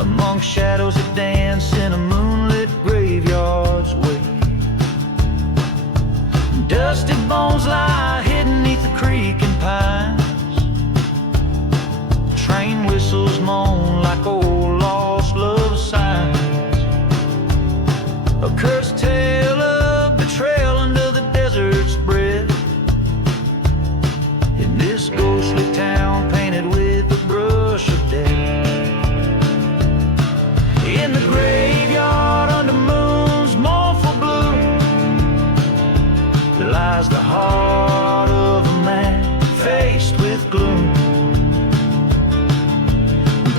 among shadows that dance in a moonlit graveyard's wake. Dusty bones lie hidden neath the creek and pines. Train whistles moan like old lost love signs. A cursed tale of betrayal under the desert's breath. In this ghostly town painted with a brush of death. In the graveyard under moon's mournful blue lies the heart of a man faced with gloom,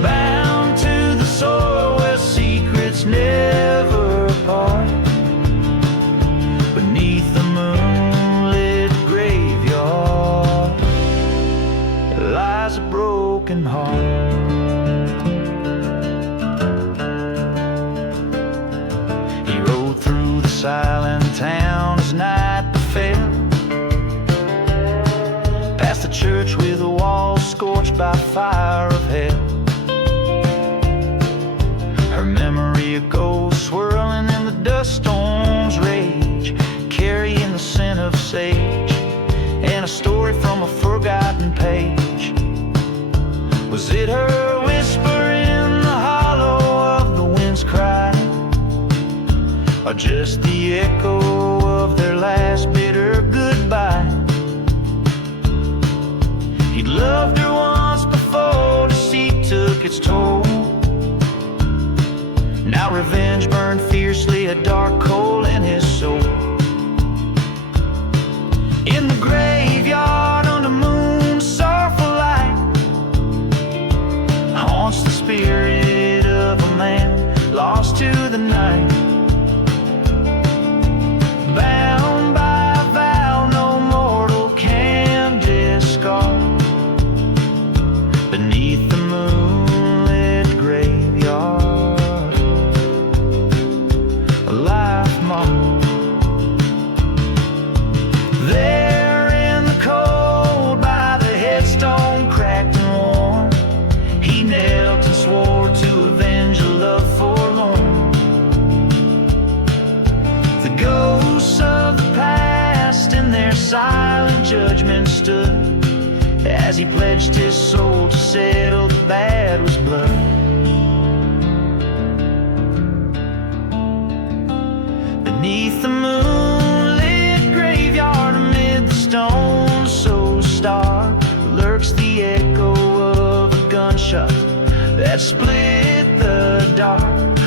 bound to the soil where secrets never part. Beneath the moonlit graveyard lies a broken heart. He rode through the silent town as night befell, past the church with the walls scorched by fire of hell. Her memory a ghost swirling in the dust storm's rage, carrying the scent of sage and a story from a forgotten page. Was it her whisper in the hollow of the wind's cry, or just the echo of their last bitter goodbye? He'd loved her once before, deceit took its toll. Now revenge burned fiercely, a dark coal in his soul. In the graveyard under moon's sorrowful light haunts the spirit of a man lost to the night, bound by a vow no mortal can discard. Beneath the moonlit graveyard, a life marked. There in the cold by the headstone cracked and worn, he knelt and swore to avenge a love forlorn. The ghosts of the past in their silent judgment stood as he pledged his soul to settle the bad was blood. Beneath the moonlit graveyard amid the stones so stark lurks the echo of a gunshot that split the dark.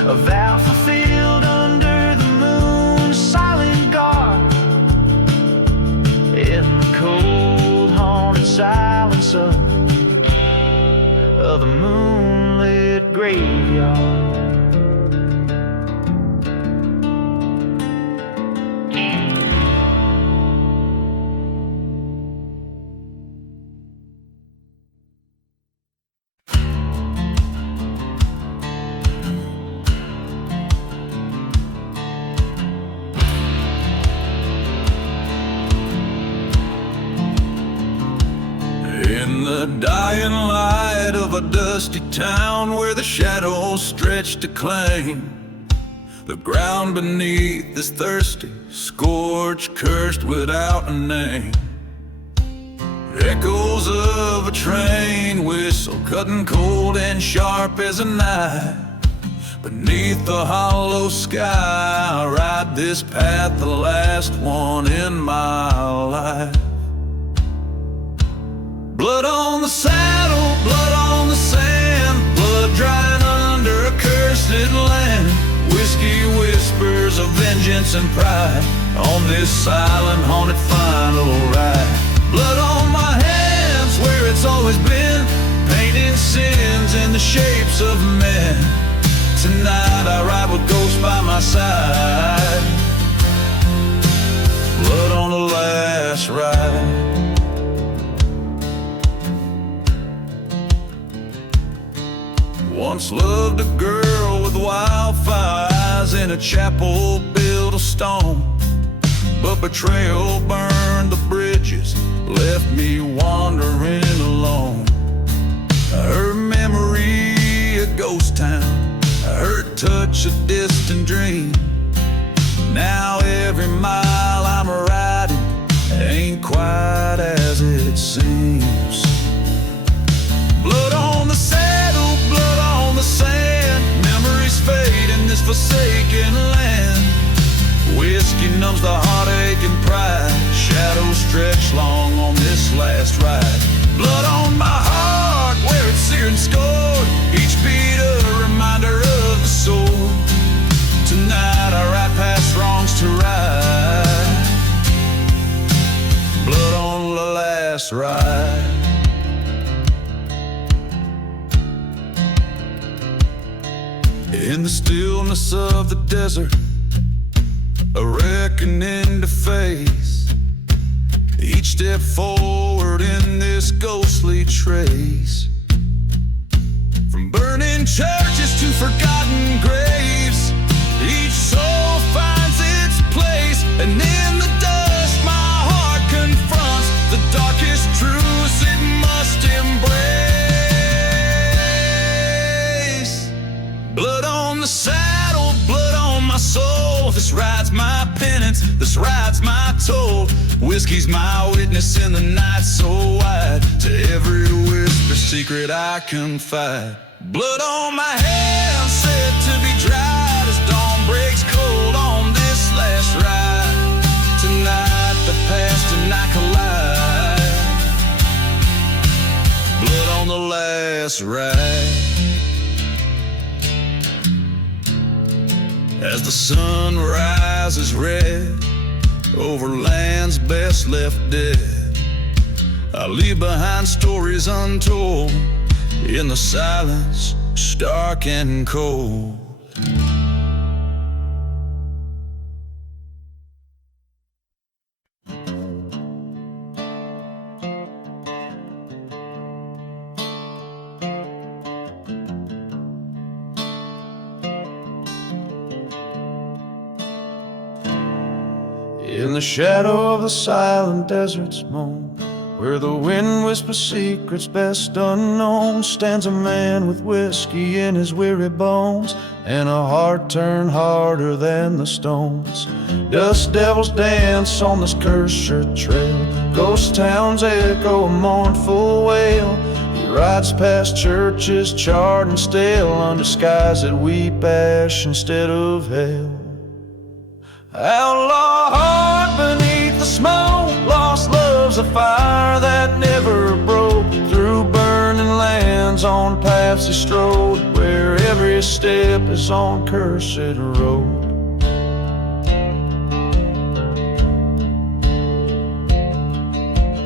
A vow fulfilled under the moon's silent guard. In the cold haunted silence of the moonlit graveyard. In the dying light of a dusty town where the shadows stretch to claim the ground beneath is thirsty, scorched, cursed without a name. Echoes of a train whistle cutting cold and sharp as a knife. Beneath the hollow sky I ride this path, the last one in my life. Blood on the saddle, blood on the sand, blood drying under a cursed land. Whiskey whispers of vengeance and pride on this silent, haunted final ride. Blood on my hands where it's always been, painting sins in the shapes of men. Tonight I ride with ghosts by my side. Blood on the last ride. Once loved a girl with wildfire eyes in a chapel built of stone, but betrayal burned the bridges, left me wandering alone. Her memory a ghost town, touch a distant dream. Now every mile I'm riding ain't quite as it seems. Blood on the saddle, blood on the sand, memories fade in this forsaken land. Whiskey numbs the heartache and pride, shadows stretch long on this last ride. Blood on my heart where it's seared and scored, each beat a reminder of the sword. Tonight I ride past wrongs to right, blood on the last ride. In the stillness of the desert, a reckoning to face, each step forward in this ghostly trace. From burning churches to forgotten graves, each soul finds its place, and in the dust my heart confronts the darkest truths it must embrace. Blood on the saddle, blood on my soul, this ride's my penance, this ride's my toll. Whiskey's my witness in the night so wide, to every whisper secret I confide. Blood on my hands said to be dried as dawn breaks cold on this last ride. Tonight the past and I collide, blood on the last ride. As the sun rises red over lands best left dead, I leave behind stories untold in the silence, stark and cold. In the shadow of the silent desert's moan, where the wind whispers secrets best unknown, stands a man with whiskey in his weary bones and a heart turned harder than the stones. Dust devils dance on this cursed trail, ghost towns echo a mournful wail. He rides past churches charred and stale, under skies that weep ash instead of hail. Outlaw heart beneath the smoke, lost love's a fire that never broke. Through burning lands on paths he strode, where every step is on cursed road.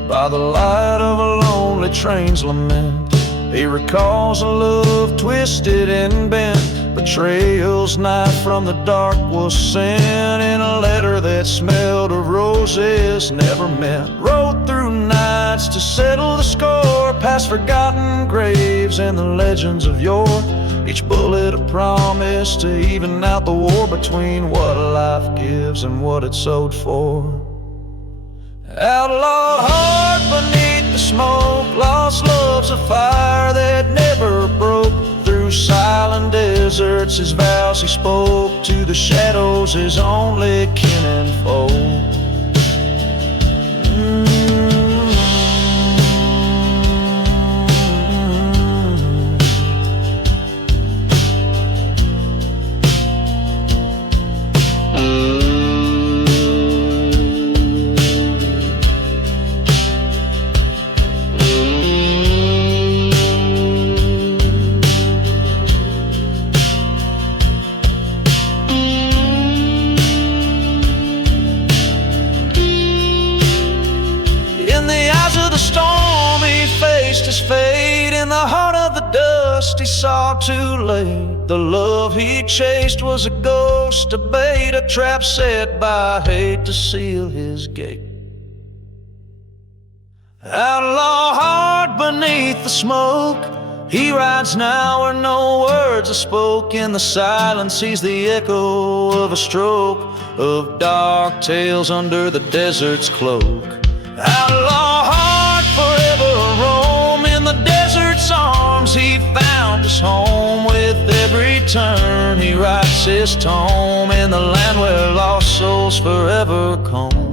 By the light of a lonely train's lament, he recalls a love twisted and bent. Betrayal's knife from the dark was sent in a letter that smelled of roses never met. Rode through nights to settle the score, past forgotten graves and the legends of yore. Each bullet a promise to even out the war between what life gives and what it's sold for. Outlaw heart beneath the smoke, lost love's a fire that never broke. Through silent deserts his vows he spoke, to the shadows his only kin and foe. His fate in the heart of the dust he saw too late. The love he chased was a ghost, a bait, a trap set by hate to seal his gate. Outlaw heart beneath the smoke, he rides now where no words are spoke. In the silence he's the echo of a stroke, of dark tales under the desert's cloak. Outlaw heart forever roam, in the desert's arms he found his home. With every turn turn, he writes his tome in the land where lost souls forever come.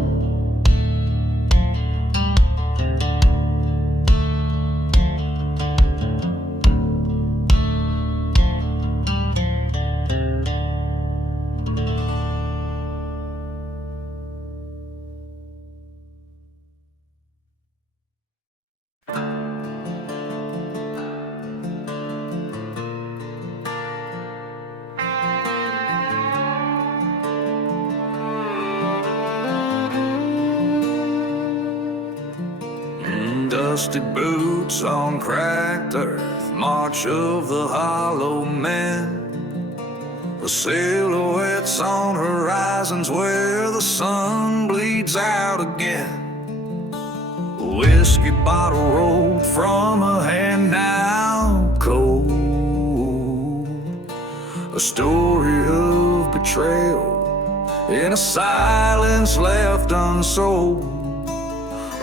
Dusty boots on cracked earth, march of the hollow men. The silhouettes on horizons where the sun bleeds out again. A whiskey bottle rolled from a hand now cold. A story of betrayal in a silence left unsold.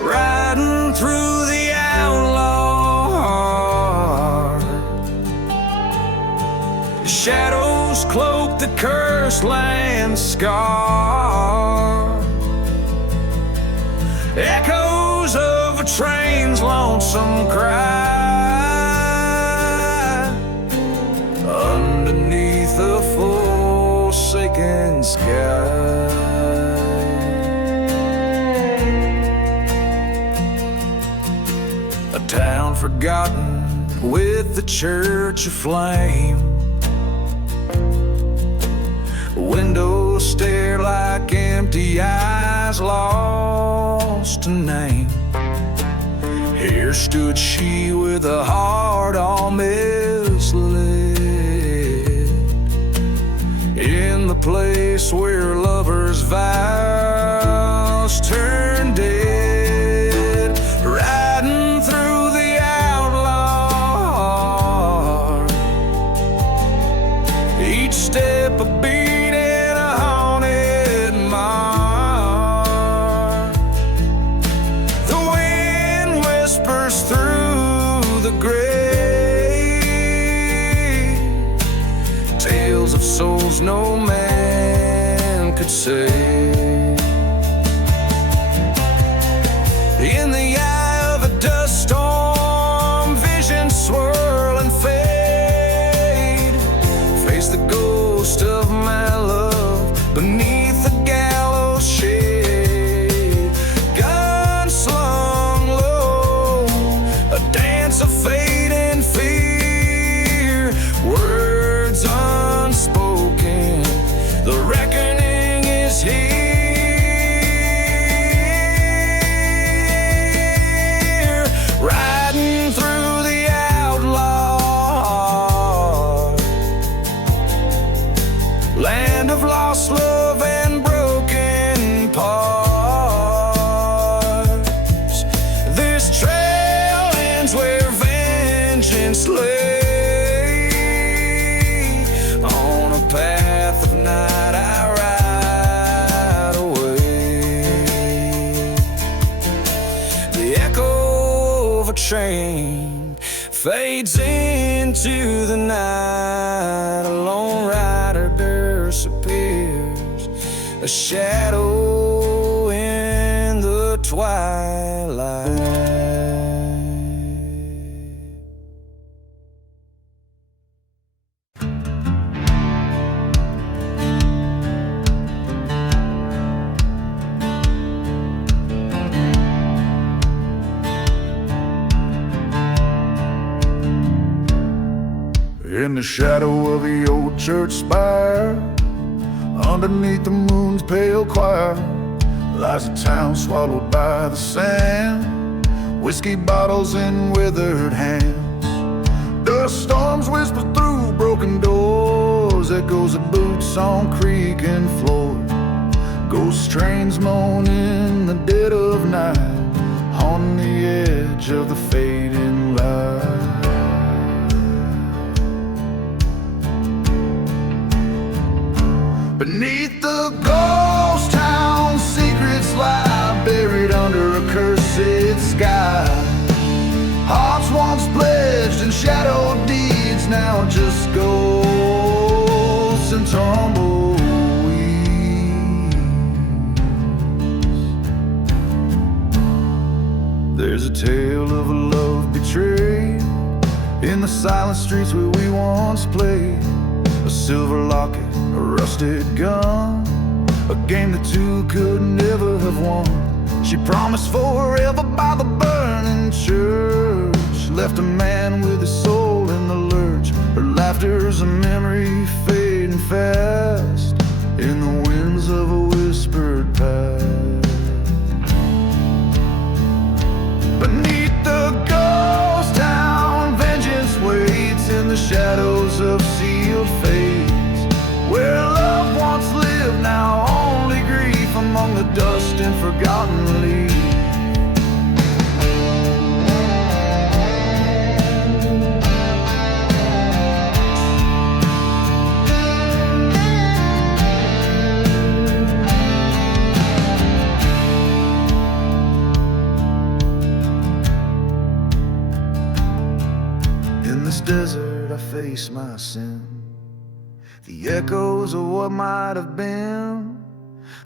Riding through the outlaw heart, shadows cloak the cursed land scar. Echoes of a train's lonesome cry underneath a forsaken sky. A town forgotten with the church aflame. Windows stare like empty eyes lost to name. Here stood she with a heart all misled, in the place where lovers' vows turn dead. Riding through the outlaw, each step a beat in a haunted mark. The wind whispers through the grave, tales of souls no man could save. In the eye of a dust storm, visions swirl and fade. Face the ghost of my love beneath the gallows shade. Gun slung low, a dance of fate and fear. Words unspoken, the reckoning is here. Riding through the outlaw, land of lost love and broken parts. This trail ends where vengeance lay. On a path of night I ride away. The echo of a train fades into the night. A lone rider disappears, a shadow in the twilight. In the shadow of the old church spire, underneath the moon's pale choir, lies a town swallowed by the sand. Whiskey bottles in withered hands. Dust storms whisper through broken doors. Echoes of boots on creaking floors. Ghost trains moan in the dead of night, on the edge of the fading light. Beneath the ghost town, secrets lie buried under a cursed sky. Hearts once pledged and shadow deeds now just ghosts. the silent streets where we once played. A silver locket, a rusted gun, a game the two could never have won. She promised forever by the burning church, left a man with his soul in the lurch. Her laughter's a memory fading fast in the winds of a whispered past. Beneath the ghost town, vengeance waits in the shadows of sealed fates. Where love once lived, now only grief among the dust and forgotten leaves. In this desert I face my sin, the echoes of what might have been.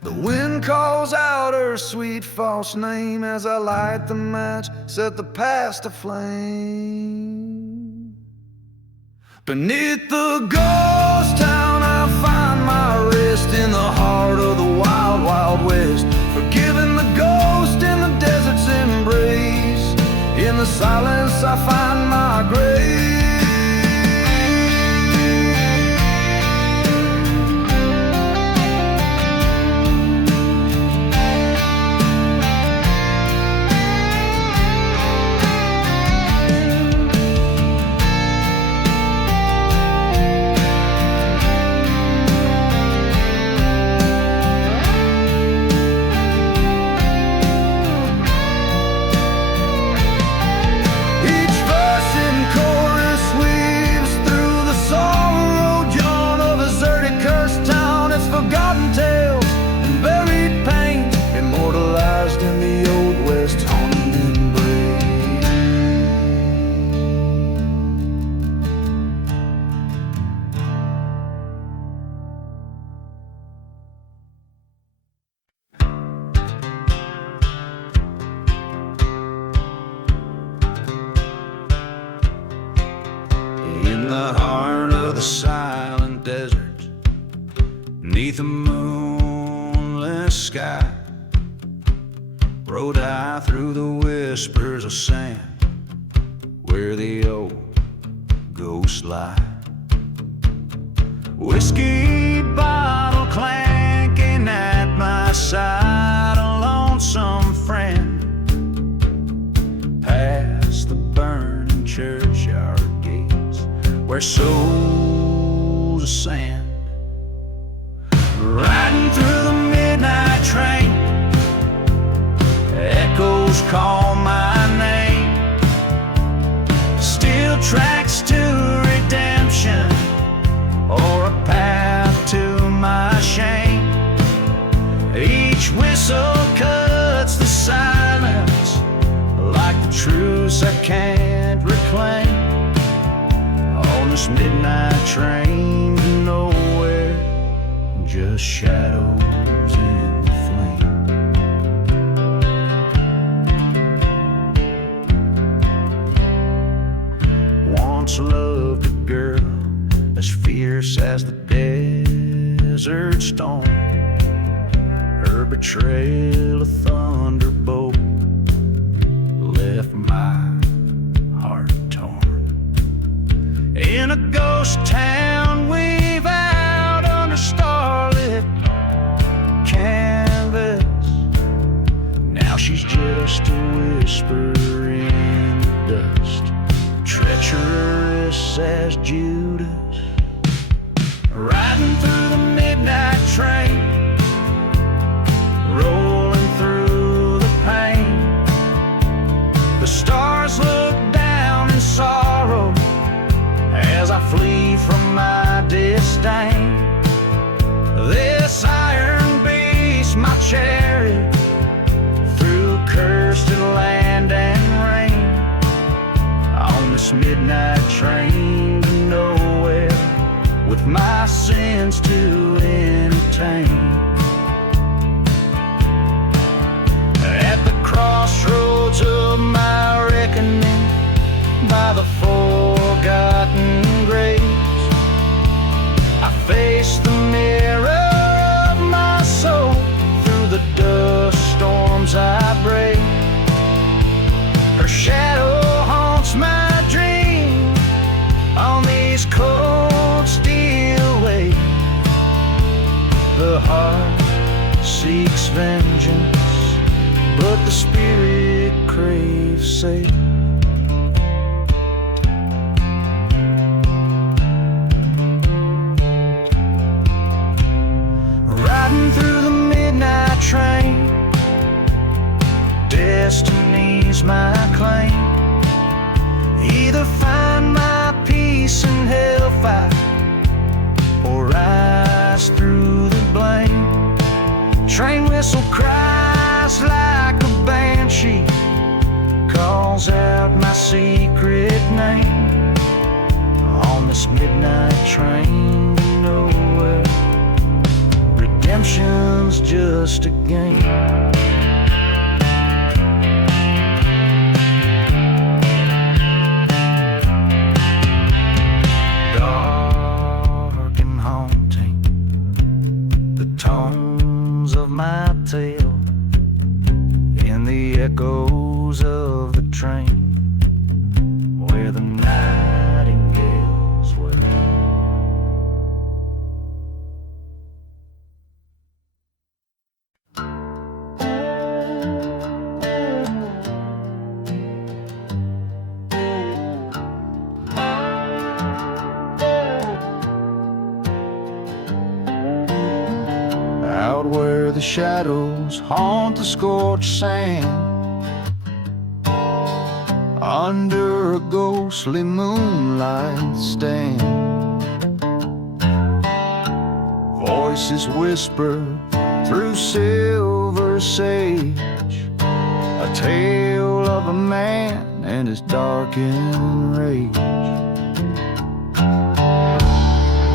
The wind calls out her sweet false name as I light the match, set the past aflame. Beneath the ghost town I find my rest in the heart of the wild, wild west. Forgiving the ghost in the desert's embrace, in the silence I find my grace. In the heart of the silent desert, neath a moonlit sky, rode I through the whispers of sand, where the old ghosts lie. Whiskey bottle clanking at my side, a lonesome friend, past the burning churchyard gates, where souls ascend. Riding through the midnight train, echoes call my name. Steel tracks to redemption, or a path to my shame. Each whistle cuts the silence like the truths I can't reclaim. On this midnight train to nowhere, just shadows in the flame. Once loved a girl as fierce as the desert storm, her betrayal a thunderbolt left my heart torn. In a ghost town we vowed under starlit canvas, now she's just a whisper in the dust, treacherous as Judas. Riding through the midnight train, rolling through the pain. The stars look down in sorrow as I flee from my disdain. This iron beast, my chariot, through cursed land and rain. On this midnight train to nowhere, with my sins to entertain. At the crossroads of my reckoning, by the forgotten heart seeks vengeance, but the spirit craves safe. Riding through the midnight train, destiny's my claim. Either find my peace in hellfire or rise through the blame. Train whistle cries like a banshee, calls out my secret name. On this midnight train to nowhere, redemption's just a game. My tale in the echoes of the train where the nightingales were. Out where the shadows haunt the scorched sand, under a ghostly moonlight stand, voices whisper through silver sage, a tale of a man and his darkened rage.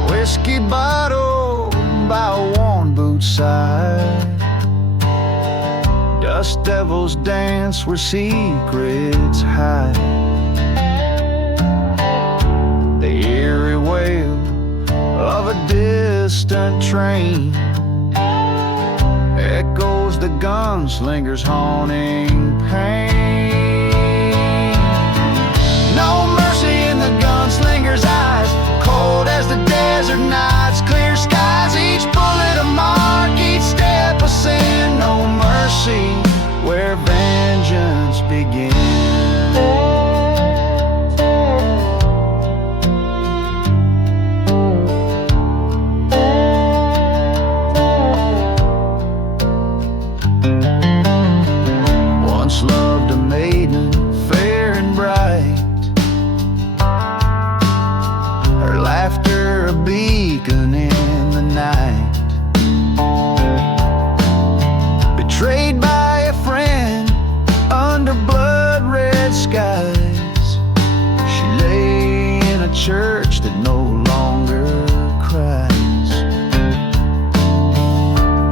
Whiskey bottle by a worn boot side, dust devils dance where secrets hide. The eerie wail of a distant train echoes the gunslinger's haunting pain. No mercy in the gunslinger's eyes, cold as the desert nights, clear skies, each bullet a mark, each step a sin. No mercy where vengeance begins. Once loved a maiden fair and bright, her laughter a beacon in the night. Betrayed by a friend under blood-red skies, she lay in a church that no longer cries.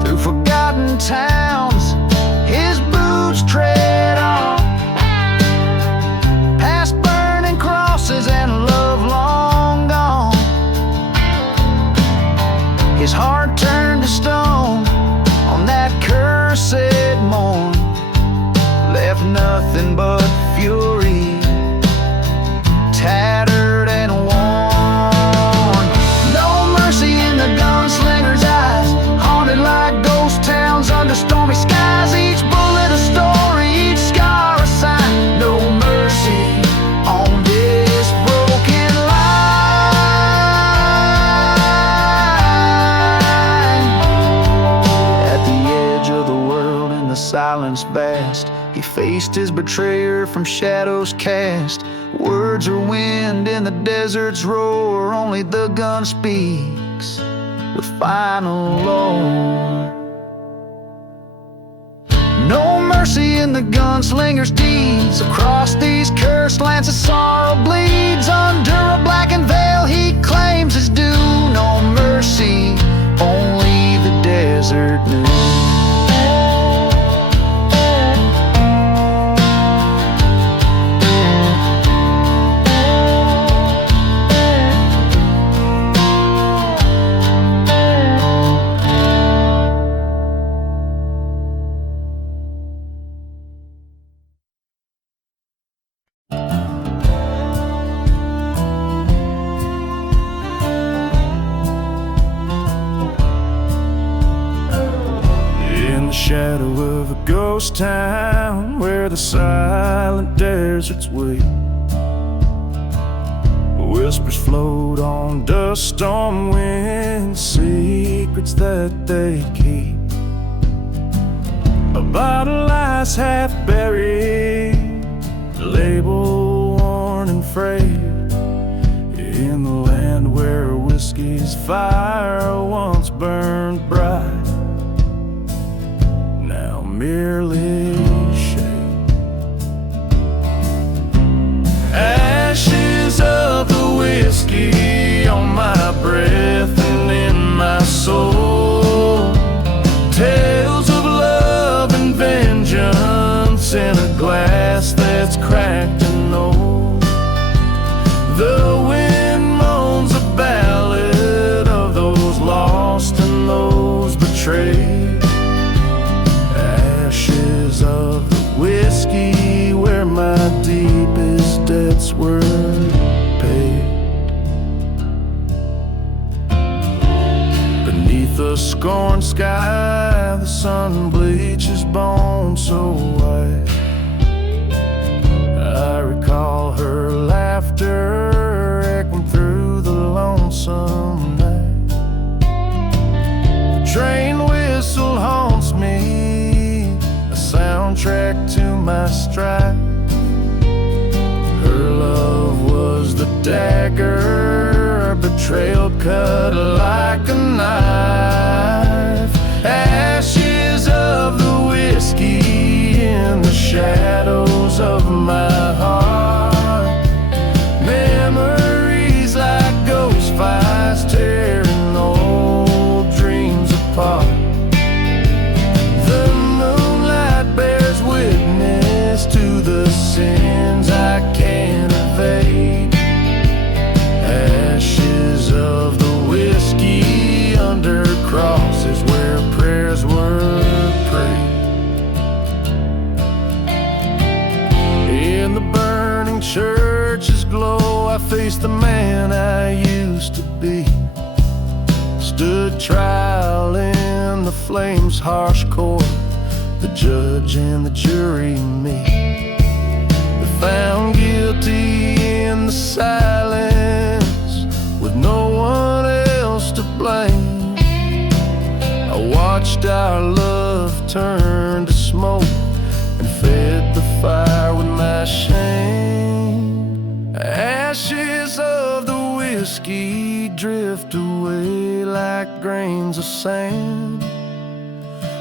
Through forgotten towns his boots tread on, past burning crosses and love long gone. His heart turned to stone on that cursed morn, left nothing but fury, tattered and worn. No mercy in the gunslinger's eyes, haunted like ghost towns under stormy skies, each bullet a story, each scar a sign. No mercy on this broken line. At the edge of the world in the silence vast, he faced his betrayer from shadows cast. Words are wind in the desert's roar, only the gun speaks with final law. No mercy in the gunslinger's deeds, across these cursed lands of sorrow bleeds. Under a blackened veil he claims his due. No mercy, only the desert knew. shadow of a ghost town where the silent deserts wait. Whispers float on dust storm winds, secrets that they keep. A bottle lies half buried, label worn and frayed, in the land where whiskey's fire once burned bright, now merely shade. Ashes of the whiskey on my breath and in my soul, tales of love and vengeance in a glass that's cracked and old. The wind moans a ballad of those lost and those betrayed. Ashes of the whiskey where my deepest debts were paid. Beneath the scorned sky, the sun bleaches bones so white. I recall her laughter echoing through the lonesome night. The train whistle haunts me, a soundtrack to my strife. Her love was the dagger, betrayal cut like a knife. Ashes of the whiskey in the shadows of my heart. Memories like ghost fires tearing old dreams apart. The moonlight bears witness to the sins I can't evade. Ashes of the whiskey under crosses where prayers were prayed. In the burning church's glow, I faced the man I used to be. Stood trial in the flames' harsh court, the judge and the jury me. They found guilty in the silence with no one else to blame. I watched our love turn to smoke and fed the fire with my shame. Ashes of the whiskey drift away like grains of sand.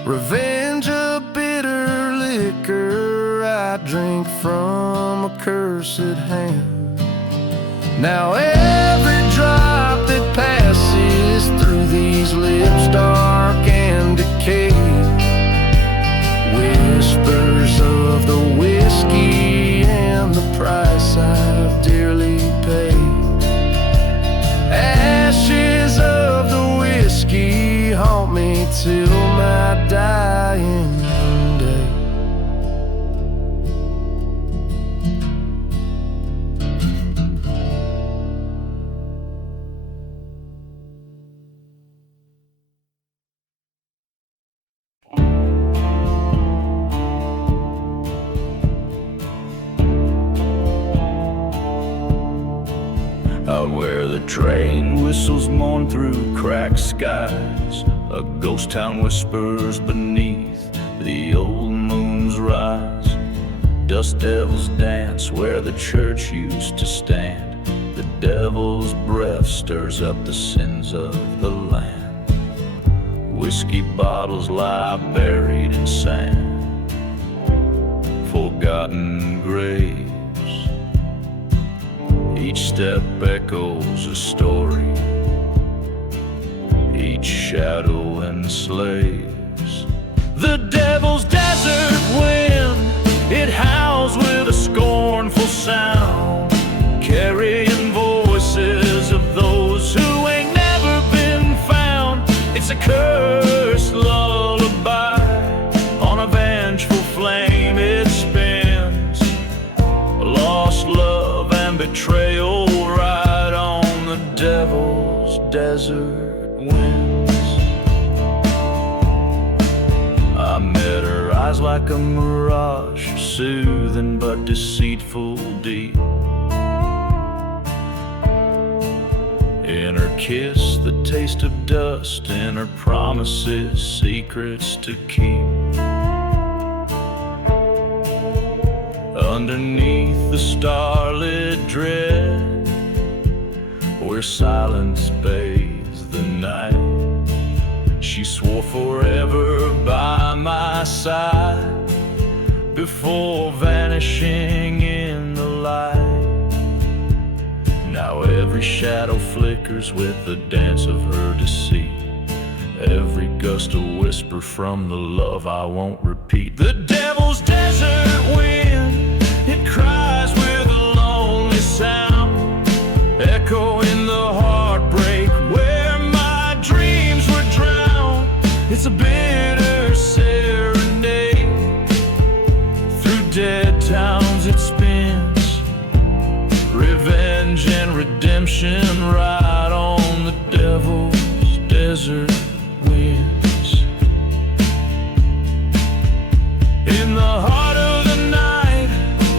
Revenge a bitter liquor I drink from a cursed hand. Now every drop that passes through these lips dark and decayed, whispers of the whiskey and the price I've dearly paid. Ashes of the whiskey haunt me till my dying day. Out where the train whistles mourn through cracked skies, a ghost town whispers beneath the old moon's rise. Dust devils dance where the church used to stand. The devil's breath stirs up the sins of the land. Whiskey bottles lie buried in sand, forgotten graves. Each step echoes a story, each shadow enslaves. The devil's desert wind, it howls with a scornful sound, carrying voices of those who ain't never been found. It's a cursed lullaby, on a vengeful flame it spins. Lost love and betrayal ride on the devil's desert winds. I met eyes like a mirage, soothing but deceitful deep. In her kiss, the taste of dust, in her promises, secrets to keep. Underneath the starlit dread, where silence bathes the night, she swore forever by my side, before vanishing in the light. Now every shadow flickers with the dance of her deceit, every gust a whisper from the love I won't repeat. The devil's desert wind, it cries with a lonely sound, echoing the heartbreak where my dreams were drowned. It's a bitter serenade, through dead towns it spins, revenge and redemption ride on the devil's desert winds. In the heart of the night,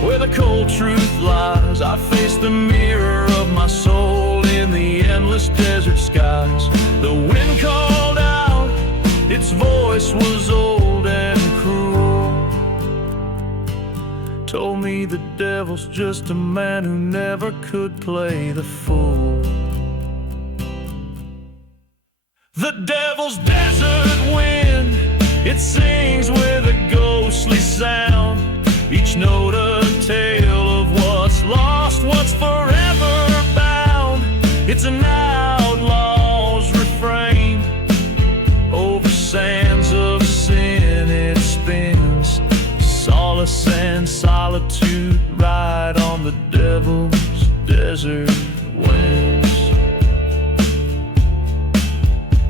where the cold truth lies, I face the mirror of my soul in the endless desert skies. The wind called out, its voice was old and cruel, told me the devil's just a man who never could play the fool. The devil's desert wind, it sings with a ghostly sound, each note a tale of what's lost, what's forever bound. It's an outlaw's refrain, over sands of sin it spins, solace and solitude ride on the devil's desert winds.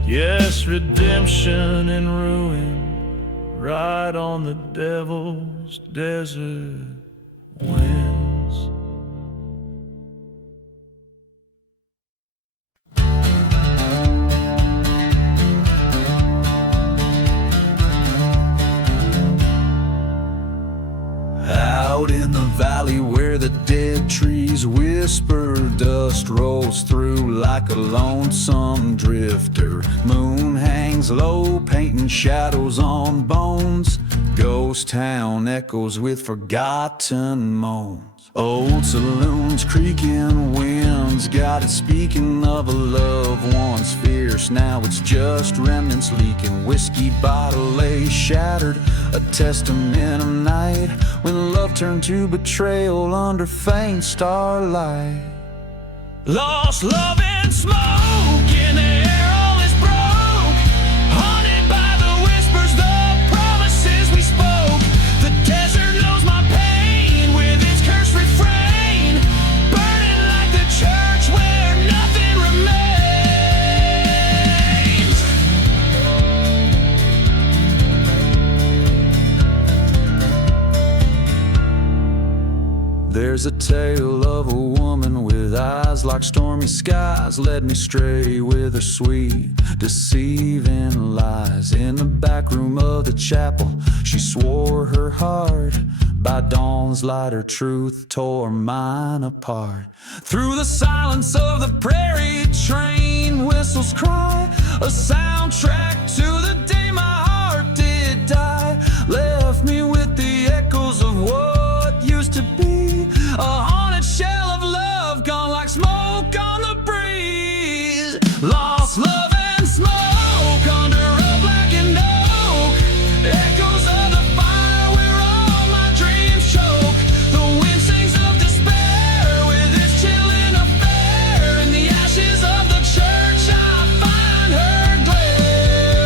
Yes, redemption and ruin ride on the devil's desert winds. Out in the valley where the dead trees whisper, dust rolls through like a lonesome drifter. Moon hangs low, painting shadows on bones. Ghost town echoes with forgotten moans. Old saloons creaking, winds got it speaking of a love once fierce. Now it's just remnants leaking. Whiskey bottle lay shattered, a testament of night, when love turned to betrayal under faint starlight. Lost love and smoke in the air, all is broke, haunted by the whispers, the promises we spoke. The desert knows my pain with its cursed refrain, burning like the church where nothing remains. There's a tale of a woman with eyes like stormy skies, led me stray with her sweet, deceiving lies. In the back room of the chapel, she swore her heart, by dawn's light her truth tore mine apart. Through the silence of the prairie, train whistles cry, a soundtrack to the day my heart did die. Left me with the echoes of what used to be, a haunted shell of love gone like smoke on the breeze. Lost love and smoke under a blackened oak, echoes of the fire where all my dreams choke. The wind sings of despair with its chilling affair. In the ashes of the church I find her glare.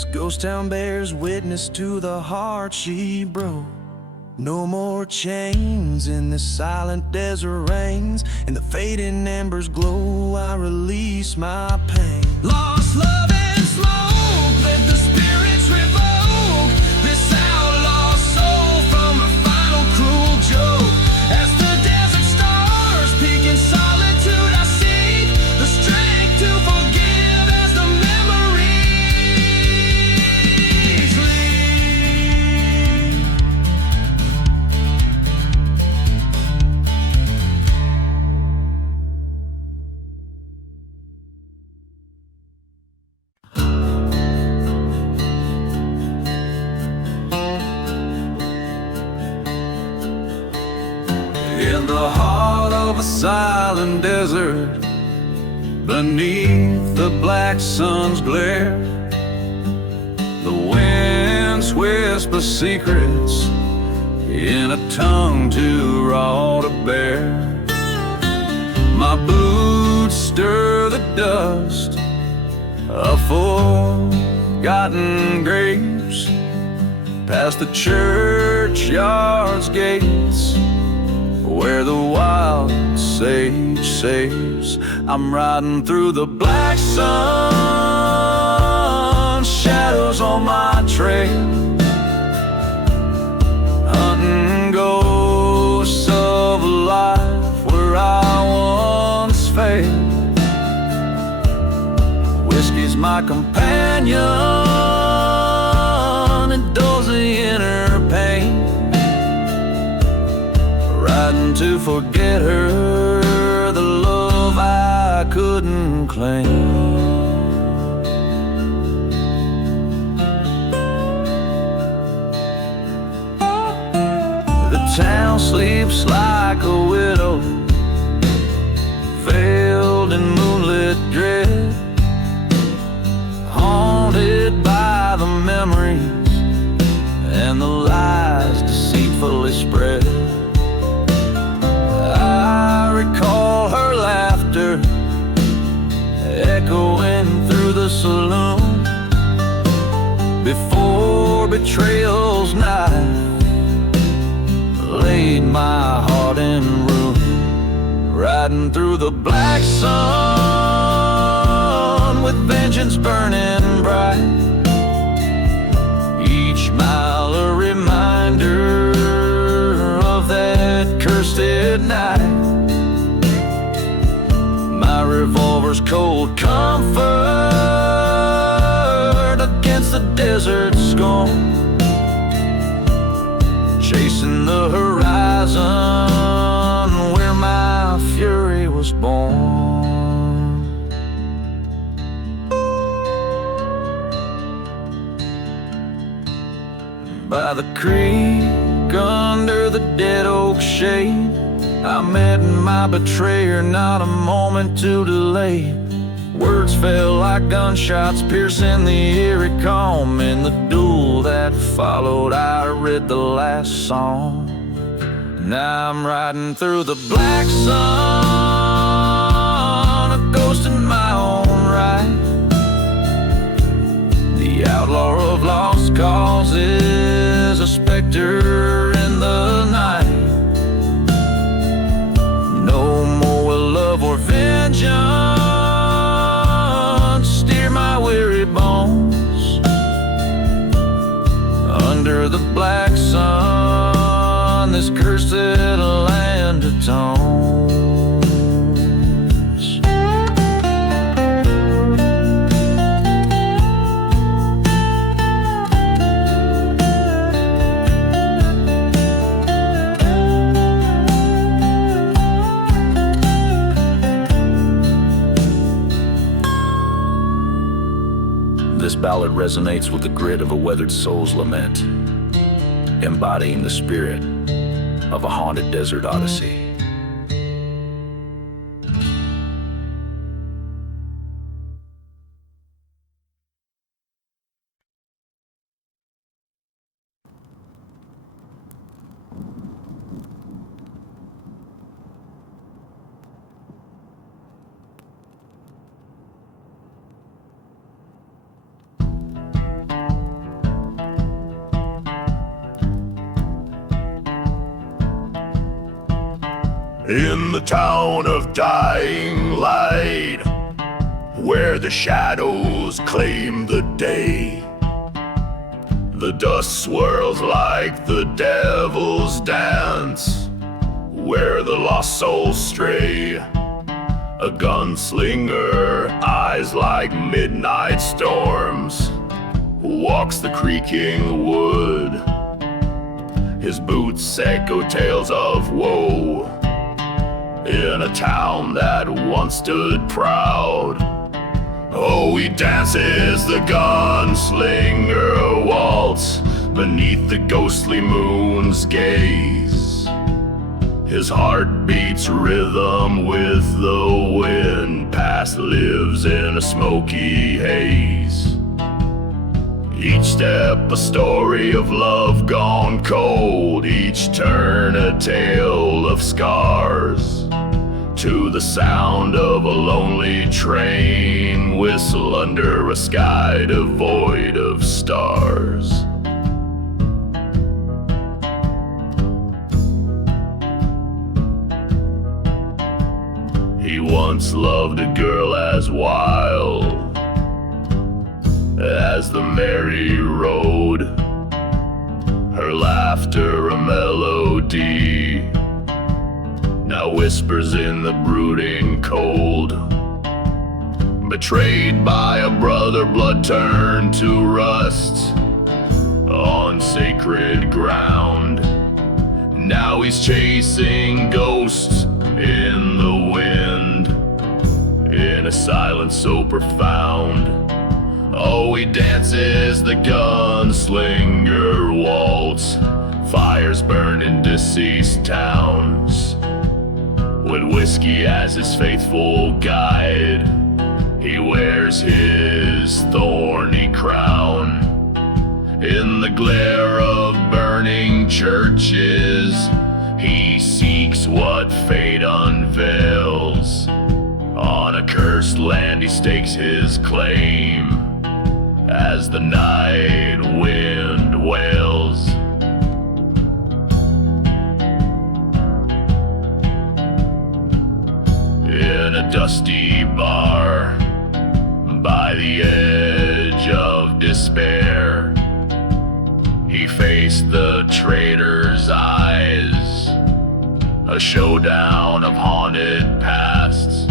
This ghost town bears witness to the heart she broke. No more chains in this silent desert rains. In the fading embers glow, I release my pain. Lost love and smoke, let the spirits revoke this outlaw soul from her final cruel joke. As the desert stars peak in solitude, I seek the strength to forgive as the memories leave. In the heart of a silent desert, beneath the black sun's glare, the winds whisper secrets in a tongue too raw to bear. My boots stir the dust of forgotten graves, past the churchyard's gates, where the wild sage saves. I'm riding through the black sun, shadows on my trail, hunting ghosts of a life where I once failed. Whiskey's my companion, it dulls the inner pain. Riding to forget her, the love I couldn't claim. The town sleeps like a widow, veiled in moonlit dread, haunted by the memories and the lies deceitfully spread. I recall her laughter echoing through the saloon before betrayal's knife laid my heart in ruin. Riding through the black sun with vengeance burning bright, each mile a reminder of that cursed night. My revolver's cold comfort against the desert scorn, chasing the horizon where my fury was born. By the creek under the dead oak shade, I met my betrayer, not a moment too delayed. Words fell like gunshots, piercing the eerie calm. In the duel that followed, I read the last song. Now I'm riding through the black sun, a ghost in my own right, the outlaw of lost causes, a specter in the night. No more will love or vengeance steer my weary bones. Under the black sun, this cursed land atones. This ballad resonates with the grit of a weathered soul's lament, embodying the spirit of a haunted desert odyssey. In the town of dying light, where the shadows claim the day, the dust swirls like the devil's dance, where the lost souls stray. A gunslinger, eyes like midnight storms, walks the creaking wood. His boots echo tales of woe in a town that once stood proud. Oh, he dances the gunslinger waltz beneath the ghostly moon's gaze. His heart beats rhythm with the wind, past lives in a smoky haze. Each step a story of love gone cold, each turn a tale of scars. To the sound of a lonely train whistle under a sky devoid of stars. He once loved a girl as wild as the merry road, her laughter a melody, now whispers in the brooding cold. Betrayed by a brother, blood turned to rust on sacred ground. Now he's chasing ghosts in the wind, in a silence so profound. Oh, he dances the gunslinger waltz, fires burn in deceased towns. With whiskey as his faithful guide, he wears his thorny crown. In the glare of burning churches, he seeks what fate unveils. On a cursed land he stakes his claim, as the night wind wails. In a dusty bar, by the edge of despair, he faced the traitor's eyes, a showdown of haunted pasts.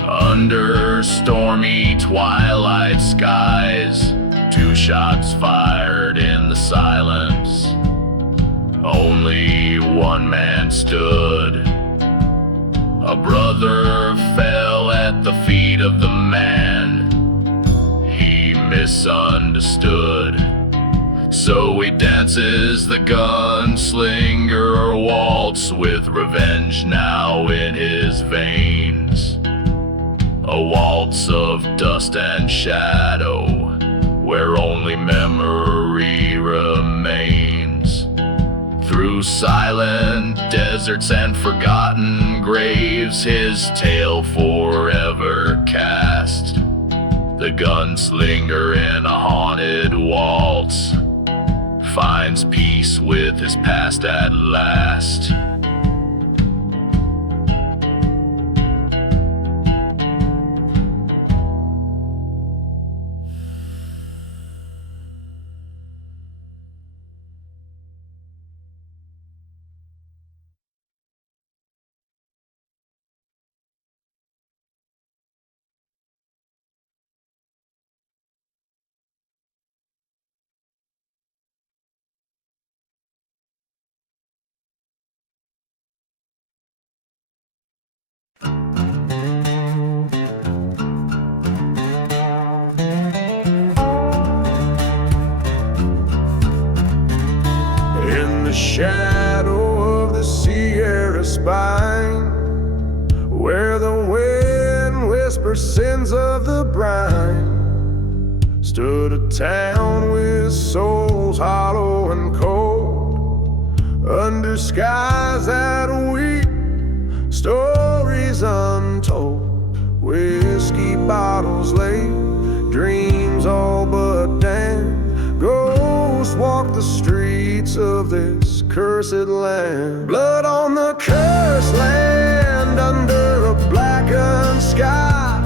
Under stormy twilight skies, 2 shots fired in the silence. Only one man stood. A brother fell at the feet of the man he misunderstood. So he dances the gunslinger waltz, with revenge now in his veins. A waltz of dust and shadow, where only memory remains. Through silent deserts and forgotten graves, his tale forever cast. The gunslinger in a haunted waltz finds peace with his past at last. Shadow of the Sierra spine, where the wind whispers sins of the brine, stood a town with souls hollow and cold, under skies that weep, stories untold. Whiskey bottles lay, dreams all but damned. Ghosts walk the streets of this cursed land. Blood on the cursed land under a blackened sky.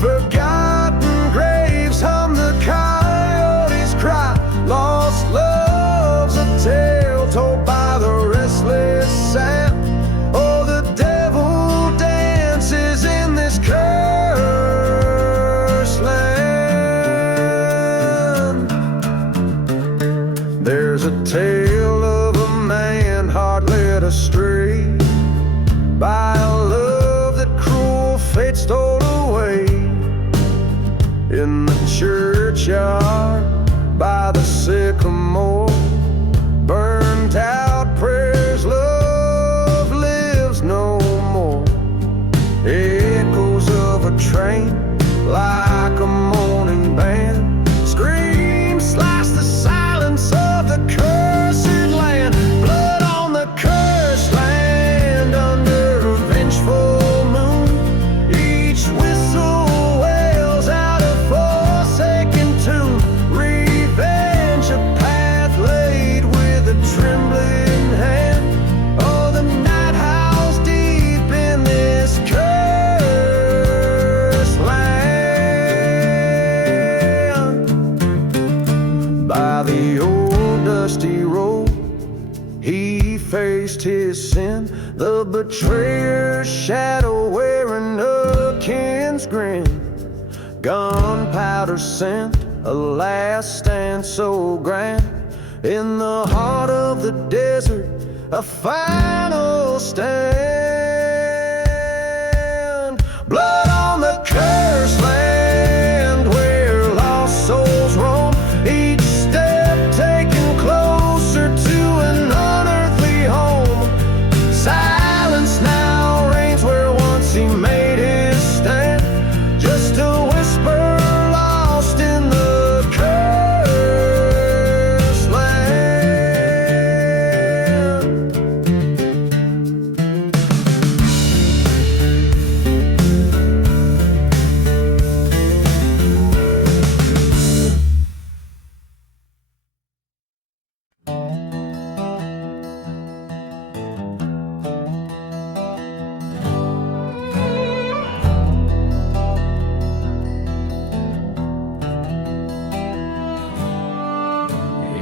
Forgotten graves hum the coyotes cry. Lost love's a tale told by the restless sand. Oh, the devil dances in this cursed land. There's a tale of a man heart led astray by a love that cruel fate stole away. In the churchyard by the sycamore, burnt out prayers, love lives no more. Echoes of a train like a mourning band, screams slice the silence of the cursed land. Blood on the cursed land under a vengeful moon. Each whistle wails out a forsaken tune. Revenge a path laid with a trembling hand. Oh, the night howls deep in this cursed land. By the old dusty road he faced his sin, the betrayer's shadow wearing a kin's grin. Gunpowder scent, a last stand so grand. In the heart of the desert, a final stand. Blood on the cursed land where lost souls roam. Each step taken closer to an unearthly home. Silence now reigns where once he made his stand. Just a whisper lost in the cursed land.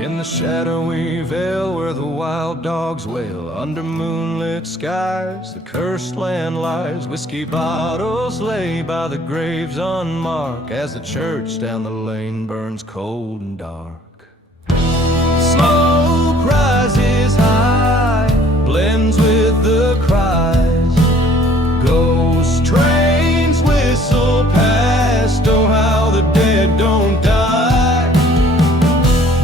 In the shadowy vale where the wild dogs wail, under moonlit skies the cursed land lies. Whiskey bottles lay by the graves unmarked as the church down the lane burns cold and dark. Smoke rises high, blends with the cries. Ghost trains whistle past, oh how the dead don't die.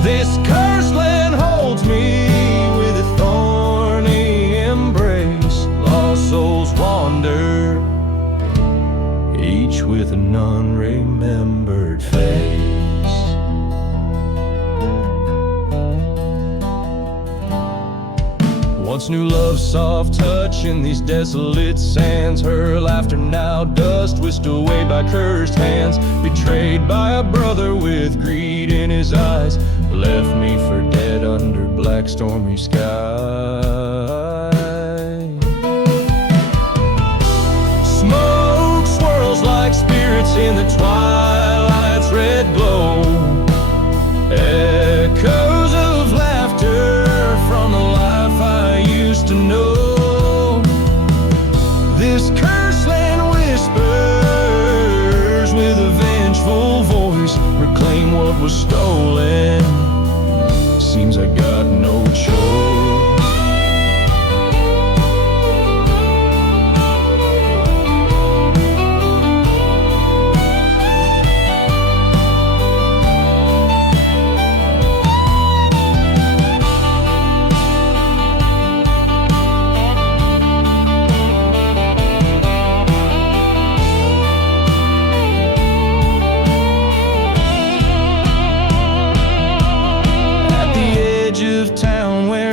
This cursed land holds me with a thorny embrace. Lost souls wander, each with an unremembered face. Once knew love's soft touch in these desolate sands. Her laughter now dust, whisked away by cursed hands. Betrayed by a brother with greed in his eyes, left me for dead under black stormy sky. Smoke swirls like spirits in the twilight's red glow. Echoes of laughter from the life I used to know. This cursed land whispers with a vengeful voice, reclaim what was stolen. Seems I got no choice.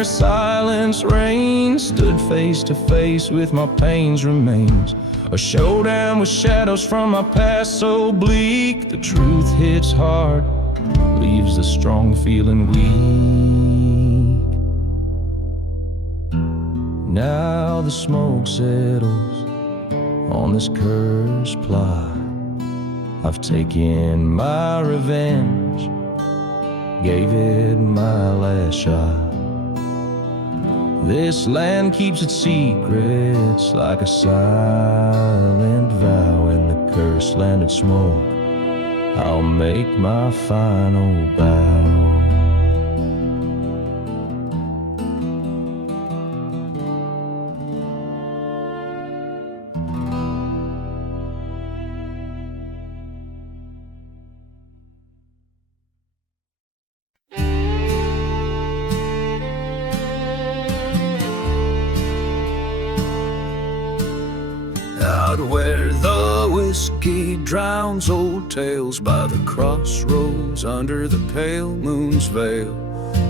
Silence reigns, stood face to face with my pain's remains. A showdown with shadows from my past so bleak. The truth hits hard, leaves the strong feeling weak. Now the smoke settles on this cursed plot. I've taken my revenge, gave it my last shot. This land keeps its secrets like a silent vow. In the cursed land of smoke, I'll make my final bow. Out where the whiskey drowns old tales, by the crossroads under the pale moon's veil,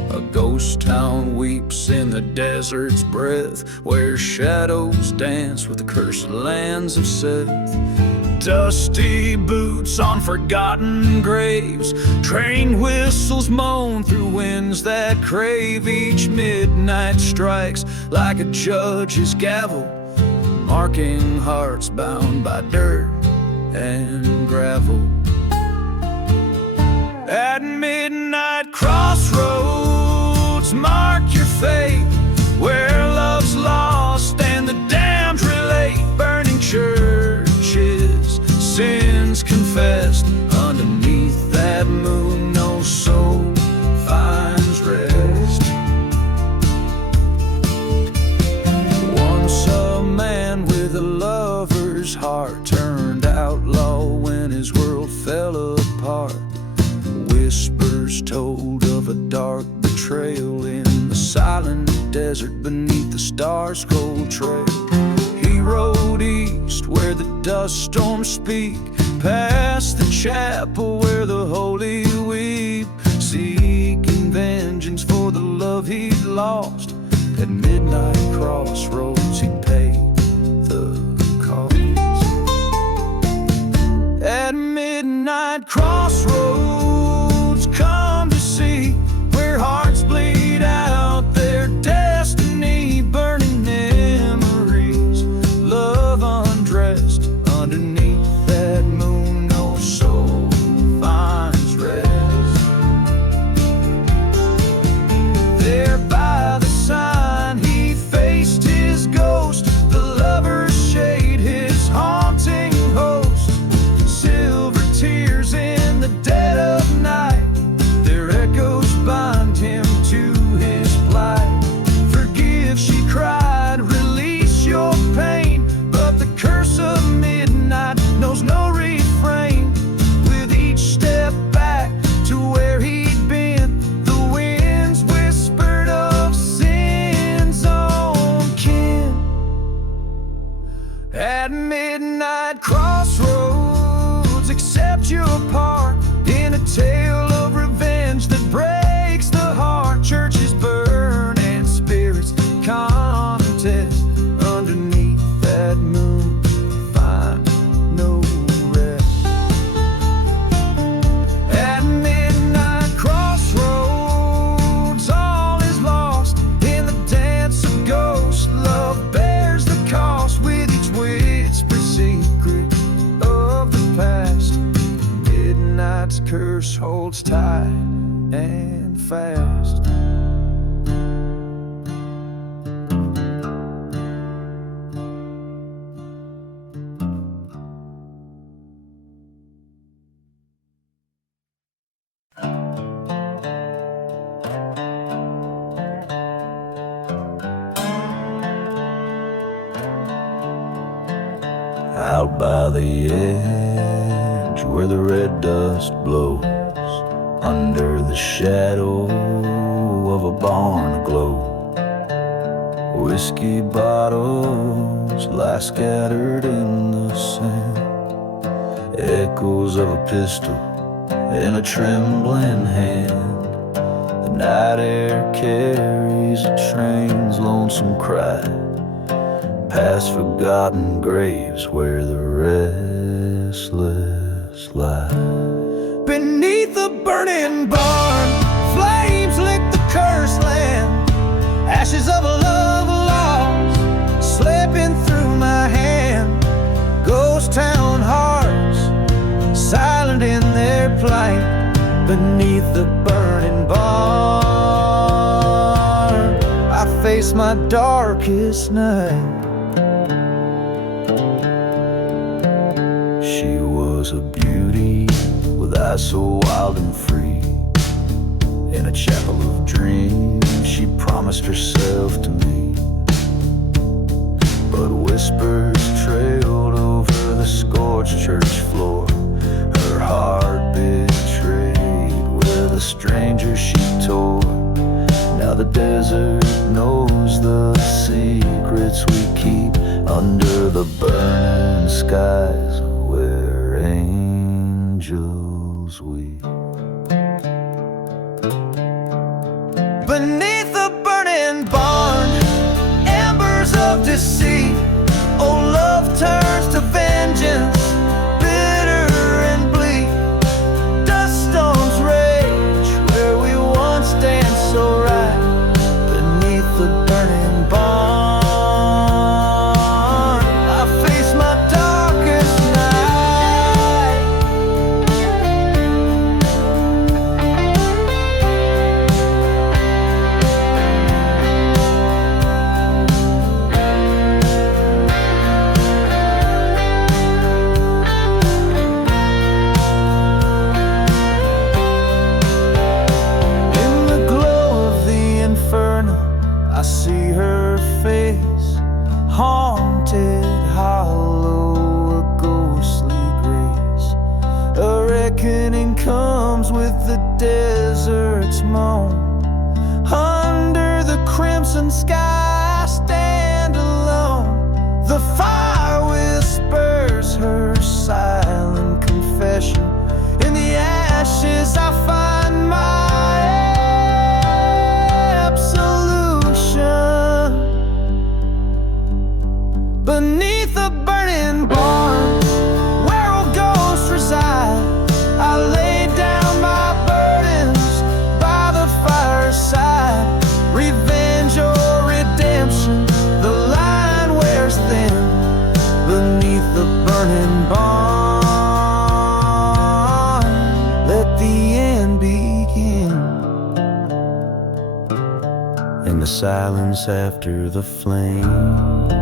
a ghost town weeps in the desert's breath, where shadows dance with the cursed lands of Seth. Dusty boots on forgotten graves, train whistles moan through winds that crave. Each midnight strikes like a judge's gavel, marking hearts bound by dirt and gravel. At midnight crossroads, mark your fate, where love's lost and the damned relate. Burning churches, sins confessed, underneath that moon no soul finds rest. Once a man with a lover's heart turned outlaw when his world fell apart. Whispers told of a dark betrayal in the silent desert beneath the stars' cold trail. He rode east where the dust storms speak, past the chapel where the holy weep, seeking vengeance for the love he'd lost. At midnight crossroads he'd pay the cost. At midnight crossroads, come to see where hearts bleed out their destiny. Burning memories, love undressed, underneath that moon no soul finds rest. There by the sign he faced his ghost, the lover's shade, his haunting host. Silver tears in the dead of night, their echoes bind him to his plight. Forgive, she cried, release your pain, but the curse of midnight knows no refrain. With each step back to where he'd been, the winds whispered of sin's own kin. At midnight crossroads, accept your part in a tale of revenge that breaks the heart. Churches burn and spirits contest, underneath that moon find no rest. At midnight crossroads, all is lost in the dance of ghosts. Love bears the cost with each whisper secret of the past. Midnight's curse holds tight and fast. Out by the edge where the red dust blows, under the shadow of a barn aglow, whiskey bottles lie scattered in the sand, echoes of a pistol in a trembling hand. The night air carries a train's lonesome cry, past forgotten graves where the restless lie. Beneath the burning barn, flames lick the cursed land, ashes of a love lost, Beneath the burning barn, I face my darkest night. She was a beauty with eyes so wild and free. In a chapel of dreams, she promised herself to me. But whispers trailed over the scorched church floor. Her heart betrayed with a stranger she tore. Now the desert knows the secrets we keep under the burning skies where angels weep. Beneath the burning barn, embers of deceit. Oh, love turns to vengeance, bitter and bleak. Dust storms rage where we once danced so right. Beneath the burning barn, I face my darkest night. In the glow of the inferno, I see her face, haunted, hollow, a ghostly grace. A reckoning comes with the desert's moan. Under the crimson sky, I stand alone. The fire whispers her silent confession. In the ashes, I find my absolution. Beneath the burning barn, where all ghosts reside, I lay down my burdens by the fireside. Revenge or redemption, the line wears thin. Beneath the burning barn, let the end begin. In the silence after the flames,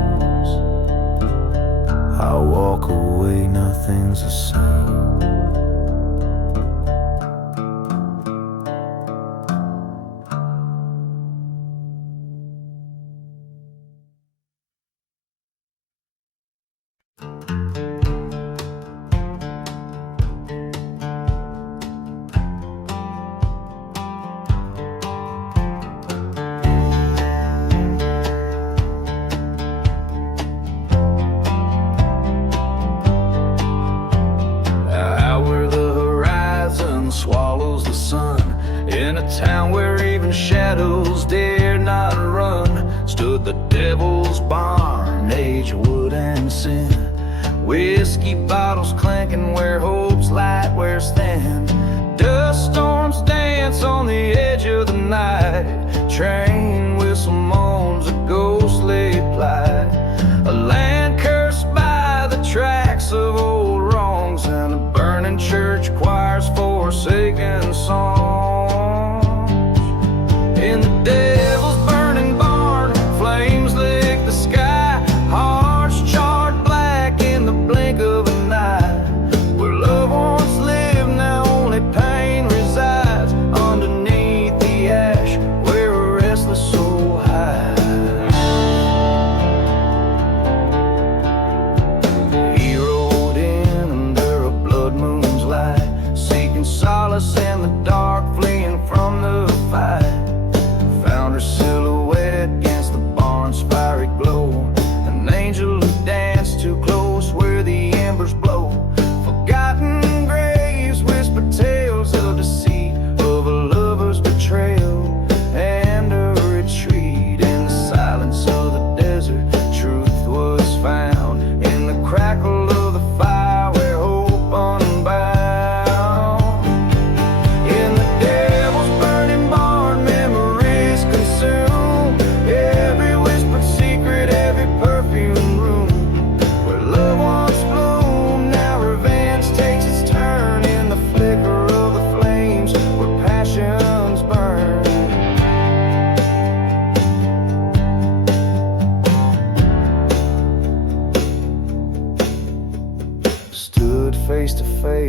I walk away, nothing's the same. Out where the horizon swallows the sun, in a town where even shadows dare not run, stood the devil's barn, age of wood and sin. Whiskey bottles clanking where hope's light wears thin. Dust storms dance on the edge of the night. Train whistle moans a ghostly plight. A land cursed by the tracks of old wrongs, and a burning church choir's forsaken songs. In the devil's burning barn, flames lick the sky. Hearts charred black in the blink of an eye. Where love once lived, now only pain resides. Underneath the ash, where a restless soul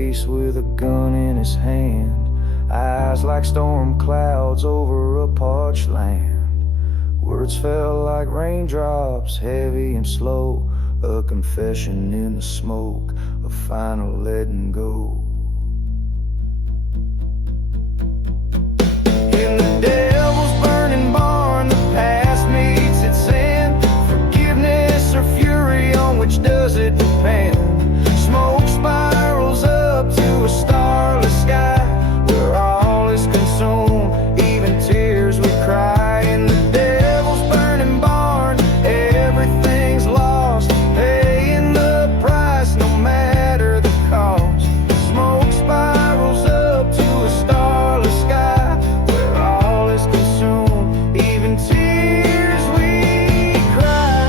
face with a gun in his hand, eyes like storm clouds over a parched land. Words fell like raindrops, heavy and slow, a confession in the smoke, a final letting go. In the devil's burning barn, the past meets its end. Forgiveness or fury, on which does it depend? Smoke spirals up to a starless sky, where all is consumed, even tears we cry. In the devil's burning barn, everything's lost, paying the price no matter the cost. Smoke spirals up to a starless sky, where all is consumed, even tears we cry.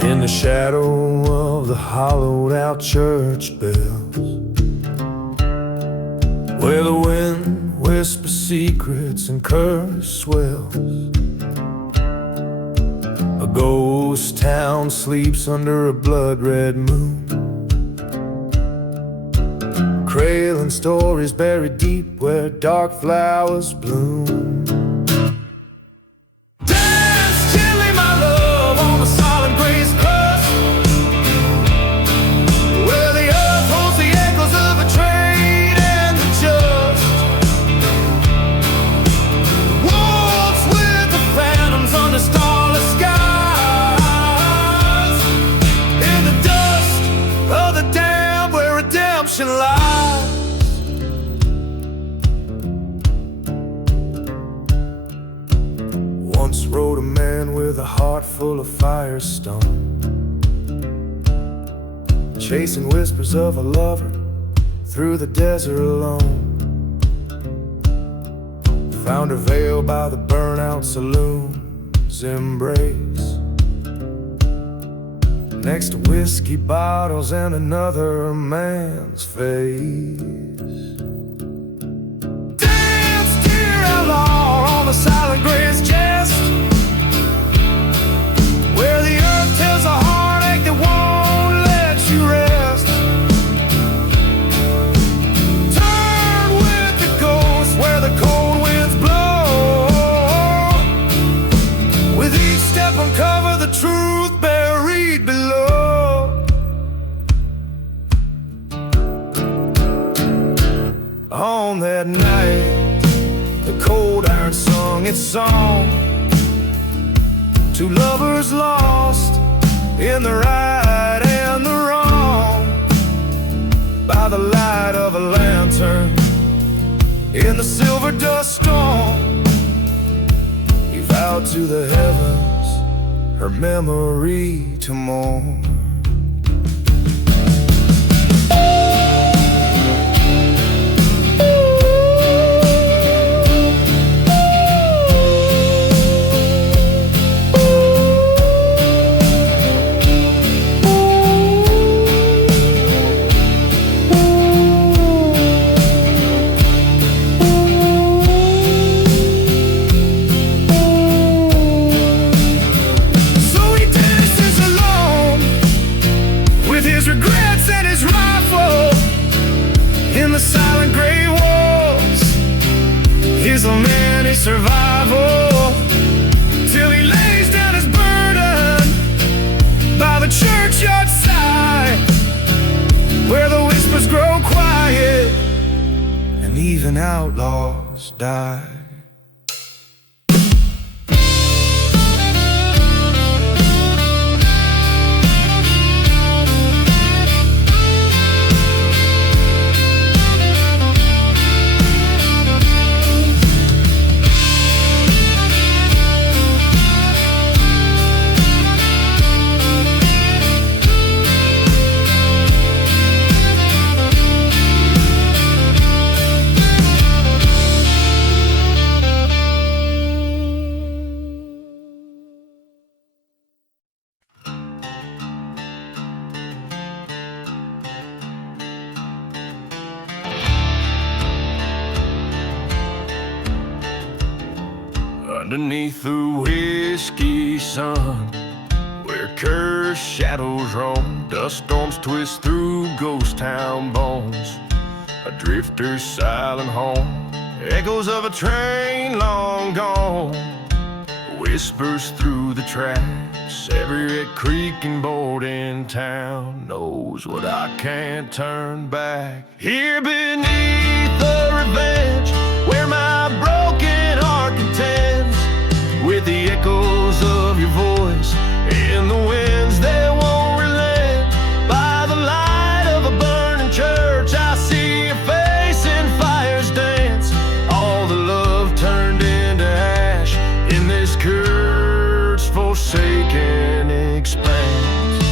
In the shadow of the hollowed out church bells, where the wind whispers secrets and curse swells, a ghost town sleeps under a blood-red moon, cradling stories buried deep where dark flowers bloom. Once rode a man with a heart full of firestone, chasing whispers of a lover through the desert alone. Found her veiled by the burnout saloon's embrace, next to whiskey bottles and another man's face. Dance, dear outlaw, on the silent gray's chest, where the earth tells a heartache that won't let you rest. Turn with the ghost where the cold winds blow, with each step uncover the truth buried below. On that night, the cold iron sung its song, two lovers lost in the right and the wrong, by the light of a lantern in the silver dust storm. He vowed to the heavens her memory to mourn. Silent gray walls, his many survival, till he lays down his burden by the churchyard side, where the whispers grow quiet and even outlaws die. Underneath the whiskey sun, where cursed shadows roam, dust storms twist through ghost town bones, a drifter's silent home, echoes of a train long gone, whispers through the tracks. Every red creaking boat in town knows what I can't turn back. Here beneath the revenge, where my broken heart contends with the echoes of your voice in the winds that won't relent. By the light of a burning church, I see your face in fire's dance. All the love turned into ash in this cursed, forsaken expanse.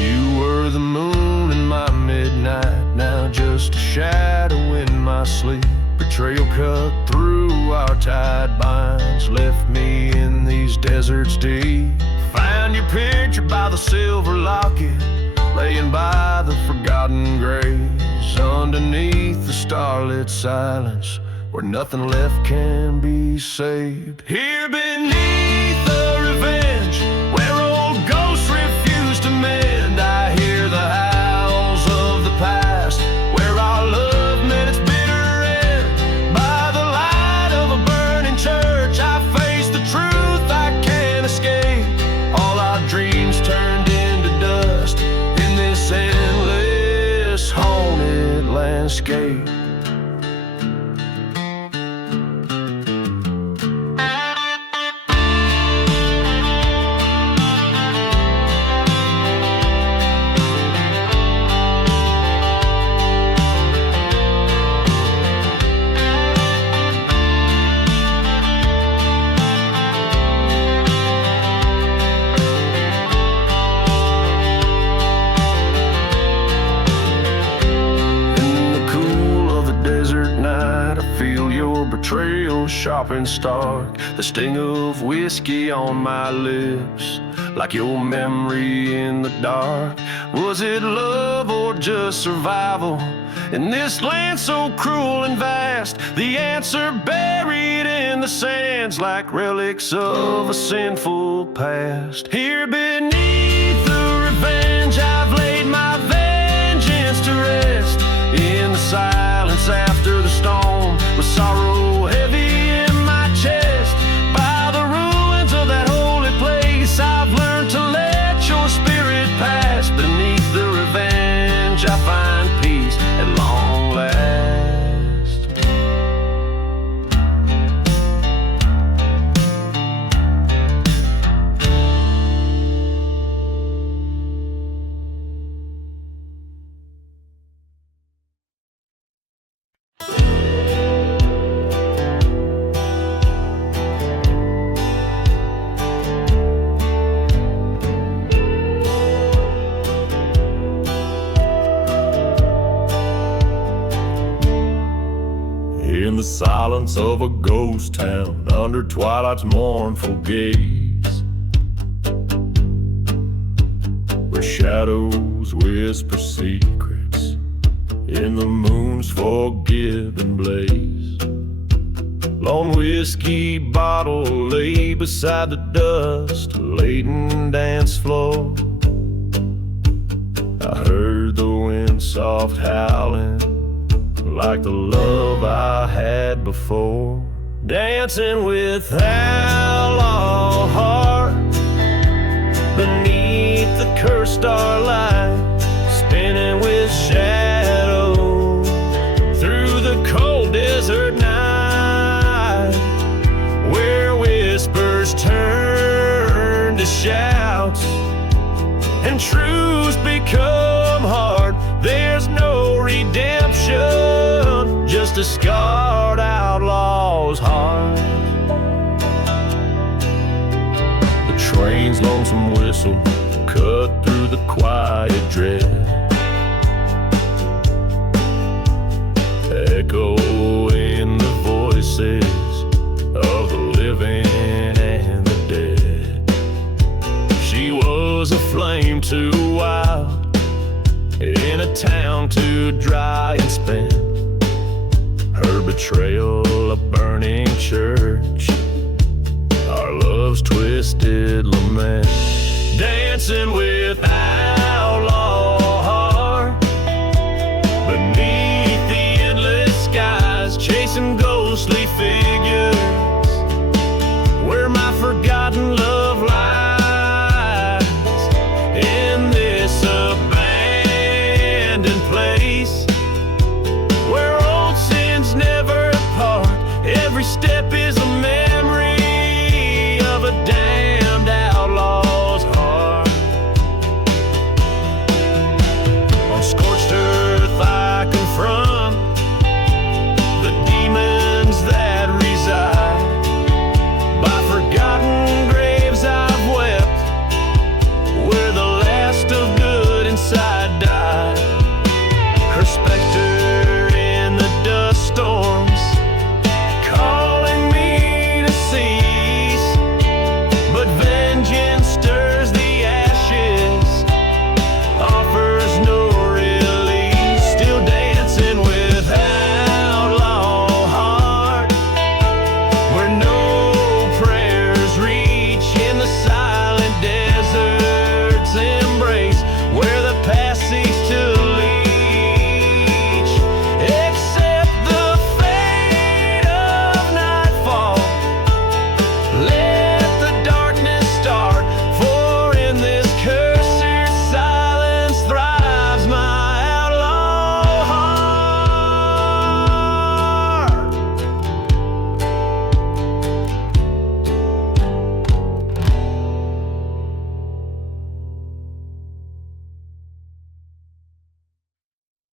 You were the moon in my midnight, now just a shadow in my sleep. Betrayal cut through our tied binds, left me in these deserts deep. Found your picture by the silver locket, laying by the forgotten graves, underneath the starlit silence, where nothing left can be saved. Here beneath the revenge, where old ghosts refuse to mend, I hear the howls of the past, where our love met its bitter end. By the light of a burning church, I face the truth I can't escape. All our dreams turned into dust in this endless haunted landscape. Betrayal sharp and stark, the sting of whiskey on my lips, like your memory in the dark. Was it love or just survival in this land so cruel and vast? The answer buried in the sands, like relics of a sinful past. Here beneath the revenge, I've laid my vengeance to rest in the silence after the storm, with sorrow heavy in my chest. By the ruins of that holy place, I've learned to let your spirit pass. Beneath the revenge, I find peace at long last. In the silence of a ghost town, under twilight's mournful gaze, where shadows whisper secrets in the moon's forgiven blaze. Lone whiskey bottle lay beside the dust-laden dance floor. I heard the wind soft howling, like the love I had before. Dancing with outlaw heart beneath the cursed starlight, spinning with shadow through the cold desert night, where whispers turn to shouts and truths become hard. There's no redemption, just a scarred outlaw's heart. The train's lonesome whistle cut through the quiet dread, echoing the voices of the living and the dead. She was a flame too wild, in a town too dry and spent. Her betrayal, a burning church, our love's twisted lament, dancing with